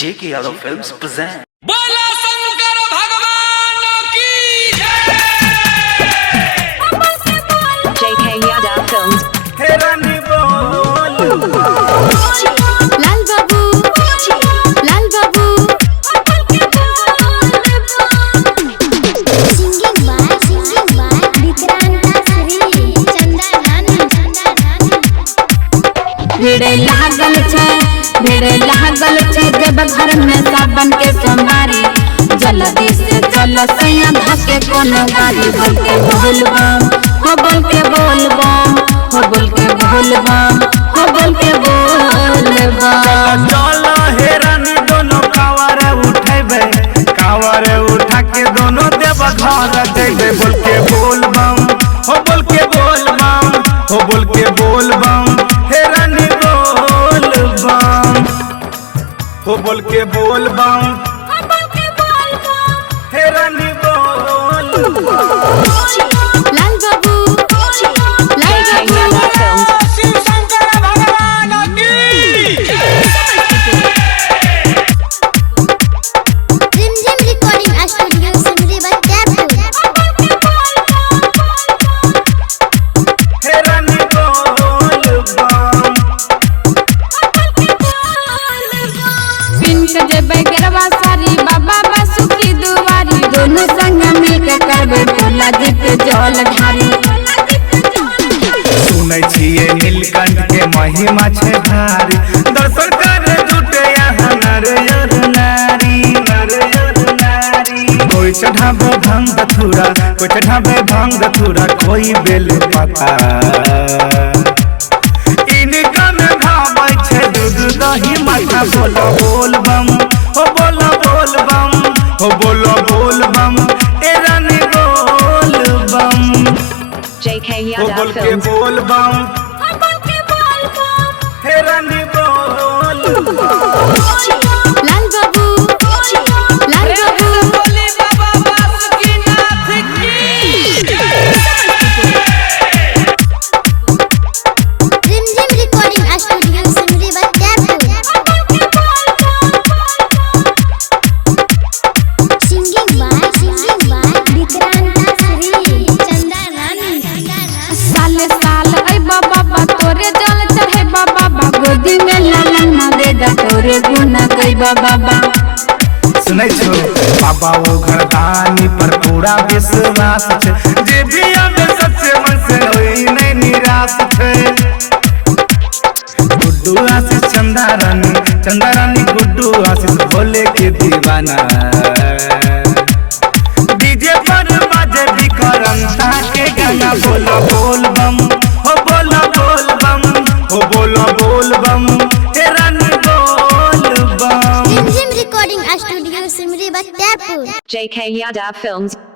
J.K. Yadav Films present. बोला शंकर भगवान की J.K. Yadav Films. लाल बाबू, लाल बाबू। Singing by विक्रांता श्री चंदा रानी। भीड़ लागल छै देवघर में सावन के सोमवारी। जल्दी से चल सैया धके कोनो गाड़ी बोल के बोलबम, हो बोल के बोलबम, हो बोल के बोलबम, हो बोल के बोलबम। चलो हेरानी दोनों कावर उठेबे, कावर उठा के दोनों देवघर जइबे। बोल के बोलबम, हो बोल के बोलबम, हो बोल के बोलबम, हेरानी बोलबम, हो बोल के बोलबम, हेरानी बोलबम। लाल बाबू, लाल बाबू। शिव शंकर भगवान की रिमझिम रिकॉर्डिंग स्टूडियो सिमरी बख्तियारपुर। हेरानी बोलबम, पिन के जेबै गरबा सारी बाबा बासुकी दुआरी। दोनों संग मिलके करबै भोला जी पे जल ढारी। सुनै छियै नीलकंठ के महिमा छै भारी। दर्शन करे जुटे यहाँ नर और नारी, नर और नारी। कोई चढ़ावे भांग धतूरा, कोई चढ़ावे भांग धतूरा, कोई बेल पता। इनका में भावै छै दूध दही माथा। बोलो बोलबम, हो बोलो बोलबम, हो बोलो बोलबम, ए रानी बोलबम, J.K. हो बोल के बोलबम, हे रानी बोलबम। लाल बाबू, लाल बाबू। बोले बाबा बासुकीनाथ की Rimjhim recording studio Simri Bakhtiyarpur. Singing by Vikranta Shri Chanda Rani. साले साल अइबा बाबा तोरे जल चढ़ेबा बाबा। गोदी में लालन ना दे दा तोरे गुना गइबा बाबा। सुनै छो बाबा वो घरदानी पर पूरा विश्वास छै। जे भी आवे सच्चे मन से होई नहीं निराश छै। गुड्डू आशीष चंदा रानी गुड्डू आशीष भोले के दीवाना। डीजे पर बाजे विक्रंता के गाना। बोलो बोलबम, हो बोलो बोलबम, हो बोलो बोलबम, हे रानी बोलबम। Rimjhim recording studio Simri Bakhtiyarpur. J.K. Yadav Films.